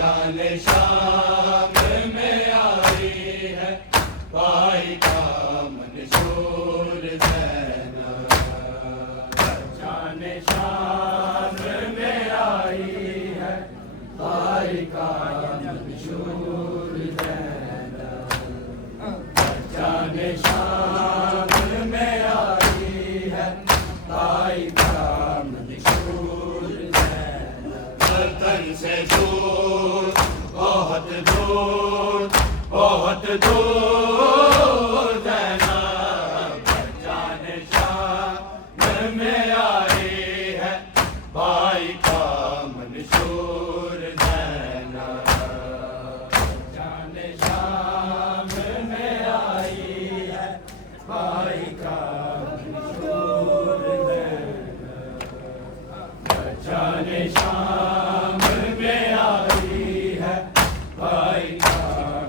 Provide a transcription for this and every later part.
पहचान शाम में आई है, भाई का मंशूर ज़ैनब। पहचान शाम में आई है, भाई का मंशूर ज़ैनब। पहचान शाम में आई है, भाई का मंशूर ज़ैनब। वतन से दूर, बहुत दूर, बहुत दूर ज़ैनब। पहचान शाम में आई है, भाई का मंशूर ज़ैनब। पहचान शाम में आई है, भाई का मंशूर ज़ैनब। पहचान शाम में आई है, भाई का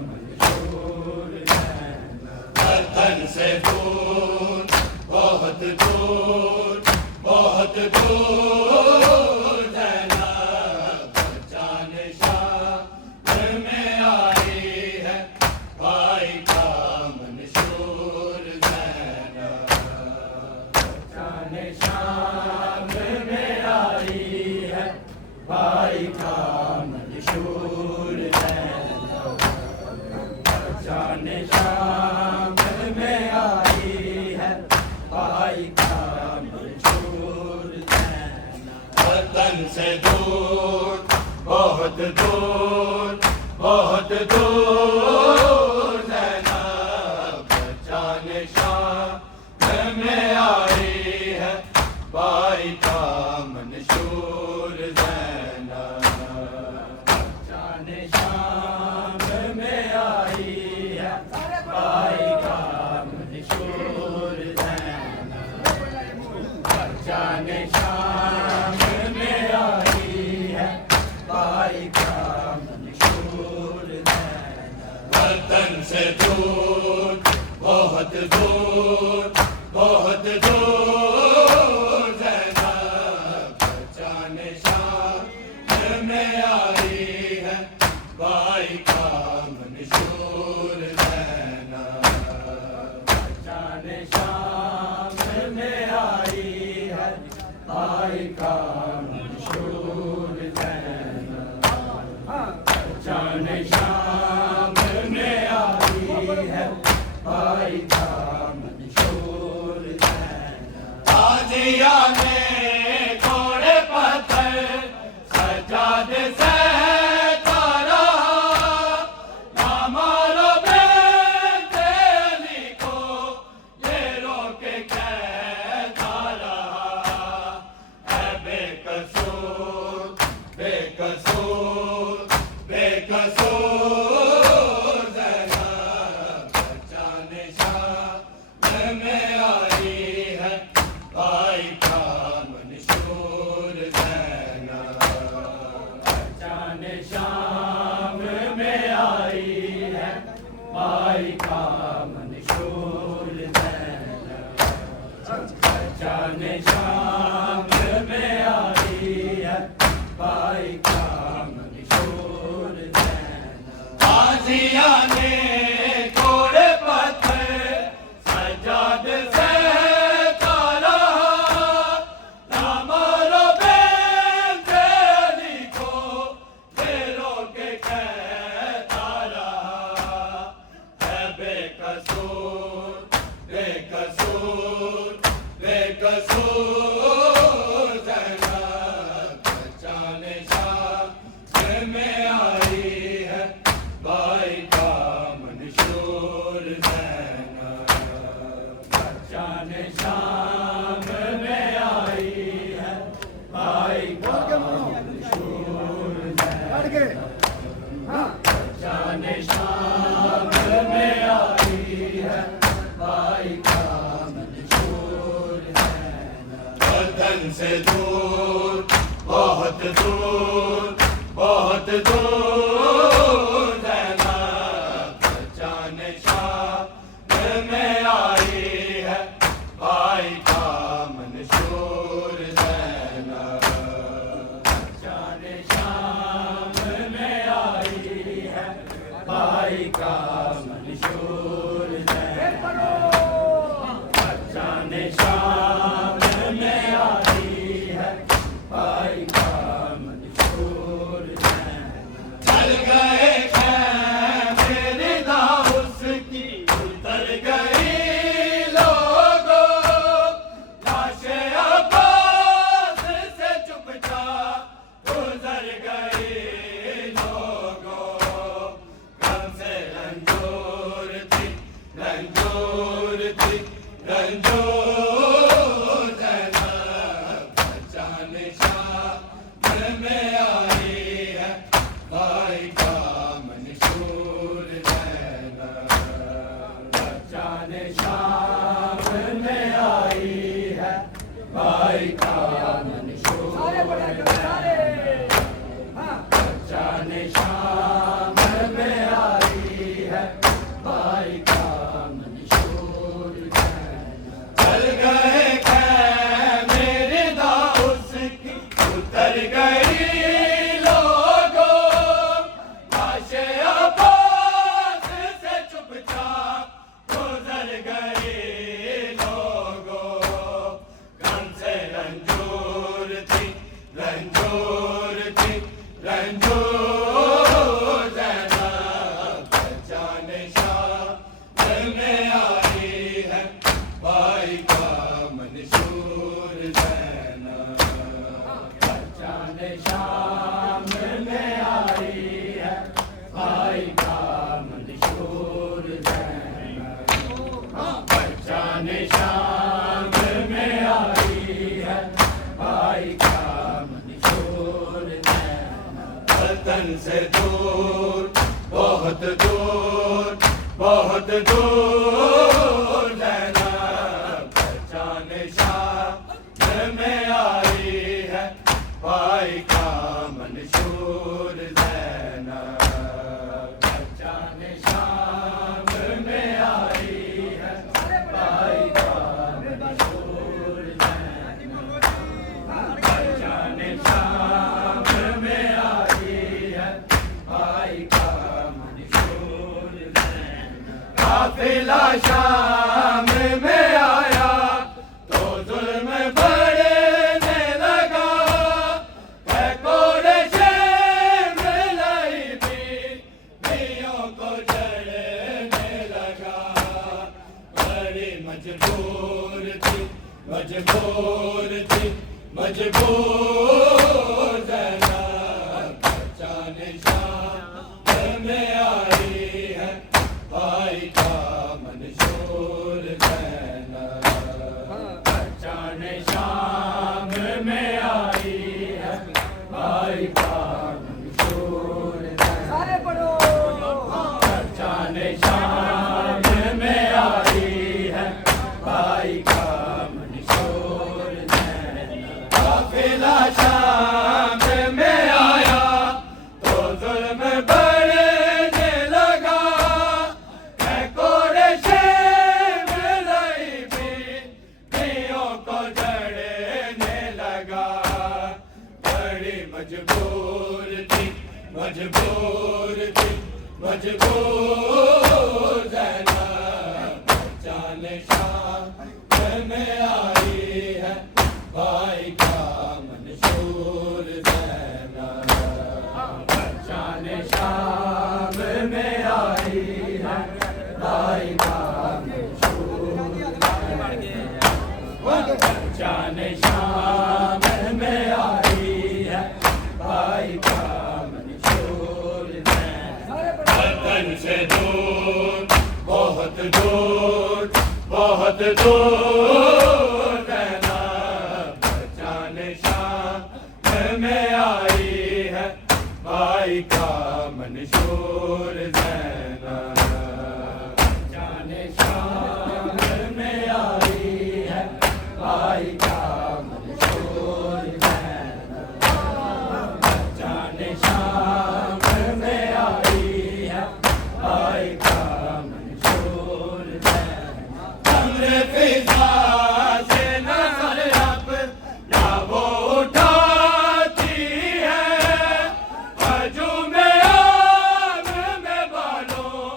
मंशूर ज़ैनब। वतन से दूर, बहुत दूर, बहुत दूर ज़ैनब। पहचान शाम में आई है, भाई का मंशूर ज़ैनब। पहचान शाम में आई है, भाई का मंशूर ज़ैनब। पहचान शाम में आई है, भाई का मंशूर ज़ैनब। वतन से दूर, बहुत दूर, बहुत दूर ज़ैनब। पहचान शाम में आई है, भाई का मंशूर ज़ैनब। पहचान शाम में आई है, भाई का मंशूर ज़ैनब। पहचान शाम में आई है, भाई का मंशूर ज़ैनब। वतन से दूर, बहुत दूर, बहुत दूर ज़ैनब। पहचान शाम में आई है, भाई का मंशूर ज़ैनब। पहचान शाम में आई है, भाई का मंशूर ज़ैनब। पहचान शाम में आई है, भाई का मंशूर ज़ैनब। ताजिया ने घोड़े पत्थर सजाद से तारा, ना मारो बेटे अली को, ये रोके कहता रहा है बेकसूर, बेकसूर, बेकसूर ज़ैनब। पहचान शाम में आई है, भाई का मंशूर ज़ैनब। पहचान शाम में आई है, भाई का मंशूर ज़ैनब। पहचान शाम में आई है, भाई का मंशूर ज़ैनब। ताजिया ने घोड़े पत्थर सजाद से तारा, ना मारो बेटे अली को, ये रोके कहता रहा है बेकसूर, बेकसूर, बेकसूर ज़ैनब। पहचान शाम भाई का मंशूर ज़ैनब। बच्चा ने शाम में आई है भाई का मंशूर ज़ैनब। चल गए खैमे रिदा उसकी उतर गई लोगों, लाशें अब्बास से चुपचाप गुजर गई लोगों। गम से रंजोर थी रंजोर थी रंजोर ज़ैनब। बच्चा ने शाम में आई है भाई का मंशूर ज़ैनब। बच्चा ने शाम में आई है भाई का मंशूर ज़ैनब। बच्चा ने शाम में आई है भाई का मंशूर ज़ैनब। चल गए खैमे रिदा उसकी उतर गई लोगों, लाशें अब्बास से चुपचाप गुजर गई लोगों। गम से रंजोर थी रंजोर थी रंजोर ज़ैनब। बच्चा ने शाम में आई है भाई का मंशूर ज़ैनब। बच्चा ने शाम में आई है भाई का मंशूर ज़ैनब। बच्चा ने शाम में आई है भाई का मंशूर ज़ैनब। वतन से दूर बहुत दूर बहुत दूर ज़ैनब। बच्चा ने शाम में आई है भाई का मंशूर ज़ैनब। बच्चा ने शाम में आई है भाई का मंशूर ज़ैनब। बच्चा ने शाम में आई है भाई का मंशूर ज़ैनब। काफिला शाम में आया तो जुल्म बढ़ने लगा, है कोरशे में लाई बीवियों को जड़ने लगा। बड़ी मजबूर थी मजबूर थी मजबूर ज़ैनब। बच्चा ने शाम में आई है भाई का मंशूर ज़ैनब। बच्चा ने शाम में आई है भाई का मंशूर ज़ैनब। बच्चा ने शाम में आई है भाई का मंशूर ज़ैनब। काफिला शाम में आया तो जुल्म बढ़ने लगा, है कोरशे में लाई बीवियों को जड़ने लगा। बड़ी मजबूर थी मजबूर थी मजबूर ज़ैनब। बच्चा ने शाम में आई है भाई का मंशूर ज़ैनब। बच्चा ने शाम में आई है भाई का मंशूर ज़ैनब। बच्चा ने शाम में आई है भाई का मंशूर ज़ैनब। वतन से दूर बहुत दूर बहुत दूर ज़ैनब। बच्चा ने शाम में आई है भाई का मंशूर ज़ैनब। बच्चा ने शाम में आई है भाई का मंशूर ज़ैनब। बच्चा ने शाम में आई है भाई का मंशूर ज़ैनब। हमरे फिजा से नजर अब या वो उठाती है, हजूम आग में बालों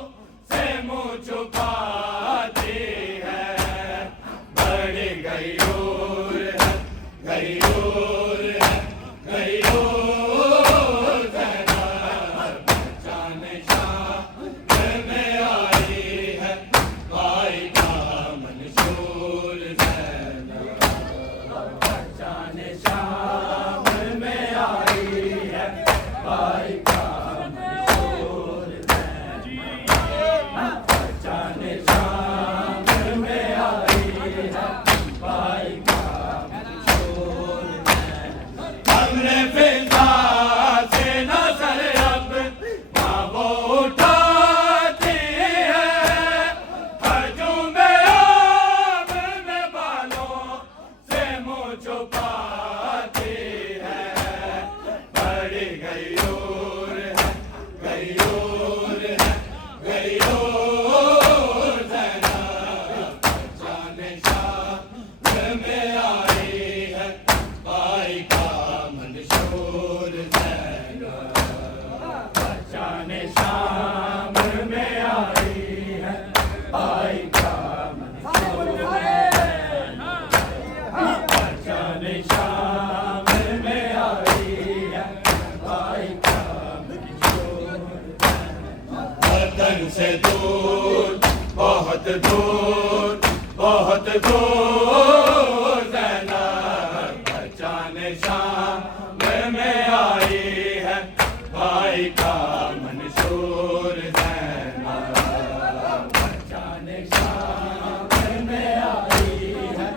गई और है, गई और है, गई और ज़ैनब जाने शाम में आई है, भाई का मंशूर ज़ैनब जाने शाम में आई है, भाई का मंशूर जाने शाम में आई है, भाई का मंशूर वतन से दूर, बहुत दूर, बहुत दूर ज़ैनब जाने शाम में आई है, भाई का मंशूर ज़ैनब जाने शाम में आई है,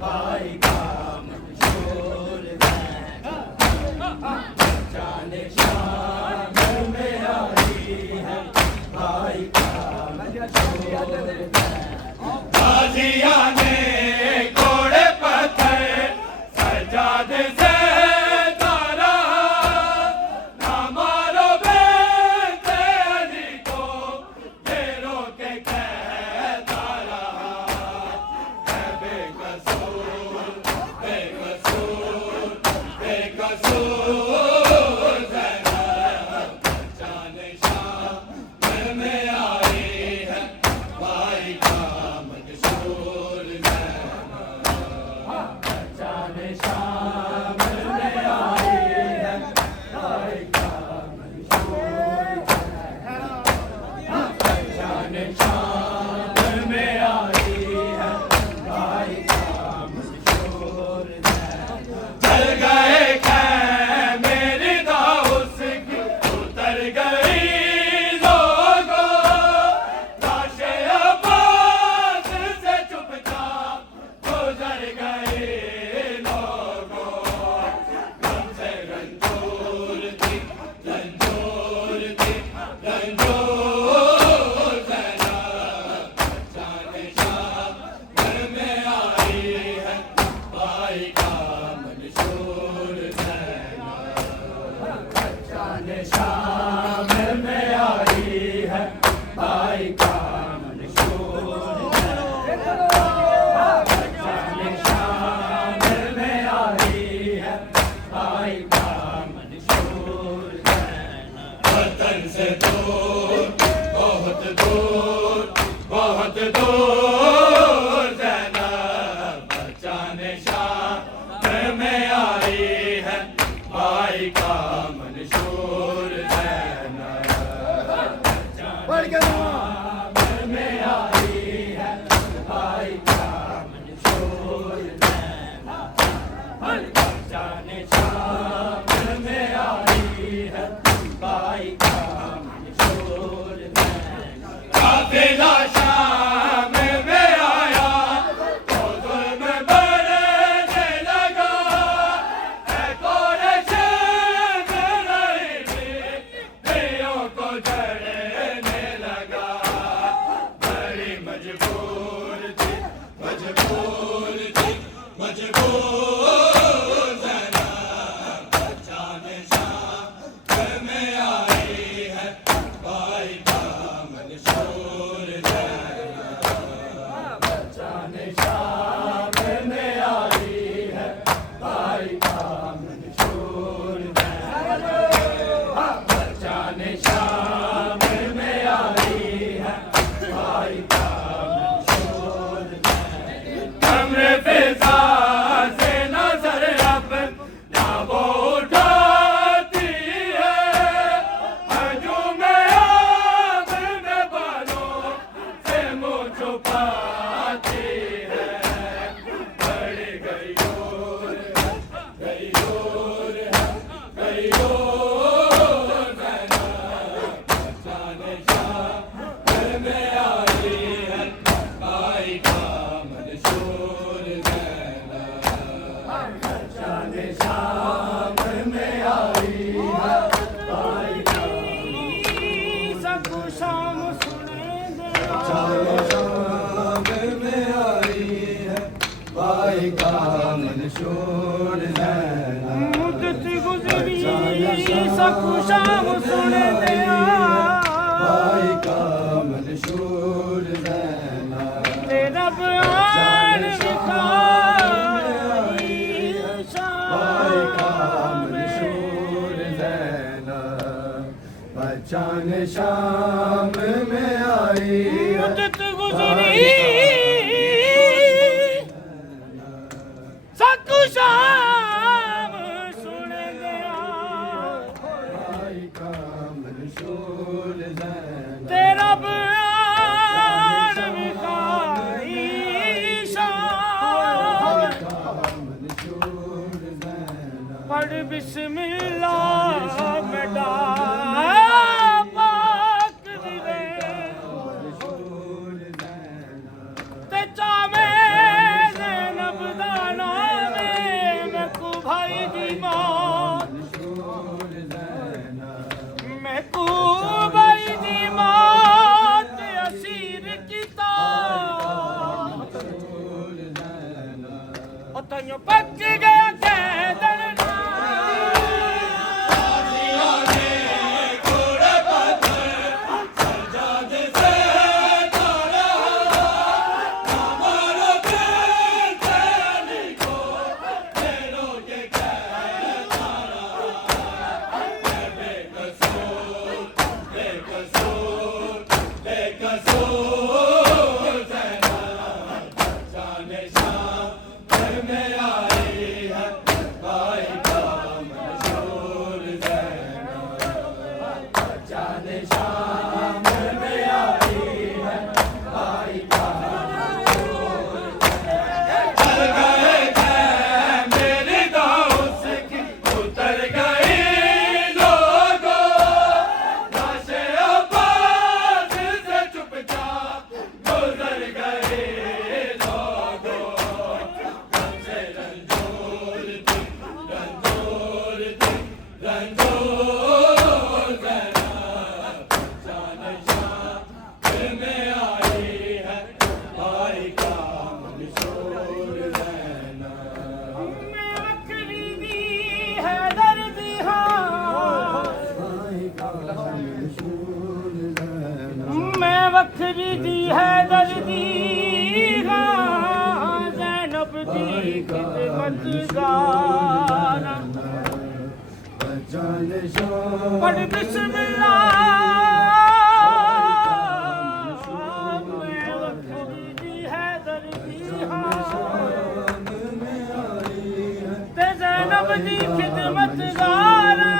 भाई का मंशूर ज़ैनब जाने शाम में आई है, भाई का मंशूर गाजिया ने घोड़े पत्थर सजाद से तारा, ना मारो बेटे अली को, ये रोके कहता रहा है बेकसूर, बेकसूर, बेकसूर ज़ैनब जाने शाम में आई है, भाई का मंशूर ज़ैनब जाने शाम में आई है, भाई का मंशूर जाने शाम में आई है, भाई का मंशूर चल गए कै मेरी दाऊस की, उतर गई लोगों, लाशे अब्बास से चुपचाप गुजर गए लोगों, हमसे रंजूर थी, रंजूर थी, रंजूर ज़ैनब जाने शाम में आई है, भाई का मंशूर ज़ैनब जाने शाम में आई है, भाई का मंशूर जाने शाम में आई है, भाई का मंशूर वतन से दूर, बहुत दूर, बहुत दूर ज़ैनब जाने शाम में आई है, भाई का मंशूर ज़ैनब जाने शाम में आई है, भाई का मंशूर ज़ैनब जाने शाम में आई है, भाई का मंशूर काफिला शाम में आया तो जुल्म बढ़ने लगा, है कोरश में रही दियों को जड़ने लगा, बड़ी मजबूर थी, मजबूर थी, मजबूर ज़ैनब जाने शाम में आई साकू शाम सुने दिया भाई का मंशूर ज़ैना तेरा बयान विखाई भाई का शाम मंशूर ज़ैना पहचान शाम में आई मुद्दत गुजरी साकू शाम सुने दिया भाई का मंशूर ज़ैना तेरा बयान विखाई शाम मंशूर ज़ैना पढ़ बिस्मिल्लाह बेटा पाक दिवे मंशूर ज़ैना ते चावे ज़ैनब दा नाम मैं को भाई दी मौत मंशूर ज़ैना मैं को भाई दी मौत असीर कीता मंशूर ज़ैना ओ तन्यो पक गया कैदन वखरी दी है दर्दी ज़ैनब दी खिदमत गाना पहचान शाम पढ़ बिस्मिल्लाह मैं वखरी दी है दर्दी में आई है ते ज़ैनब दी खिदमत गाना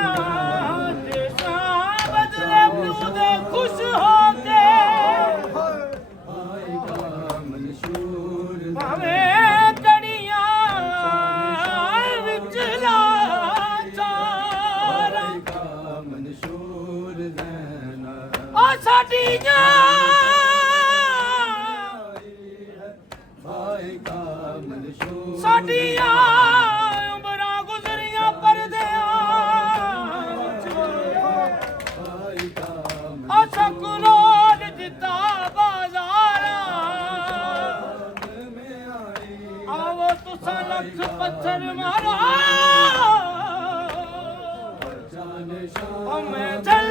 ते शाह बदले दे खुश हो के भाई का मंशूर भावें कड़ियां विच लाचारा का मंशूर ज़ैना ओ साडियां भाई का मंशूर साडियां उमरां गुज़रियां परदेआं भाई का ओ सकरोल दिता बाज़ारा में आई आवो तुसा लख पत्थर मारा पहचान शाम ओ मैं चल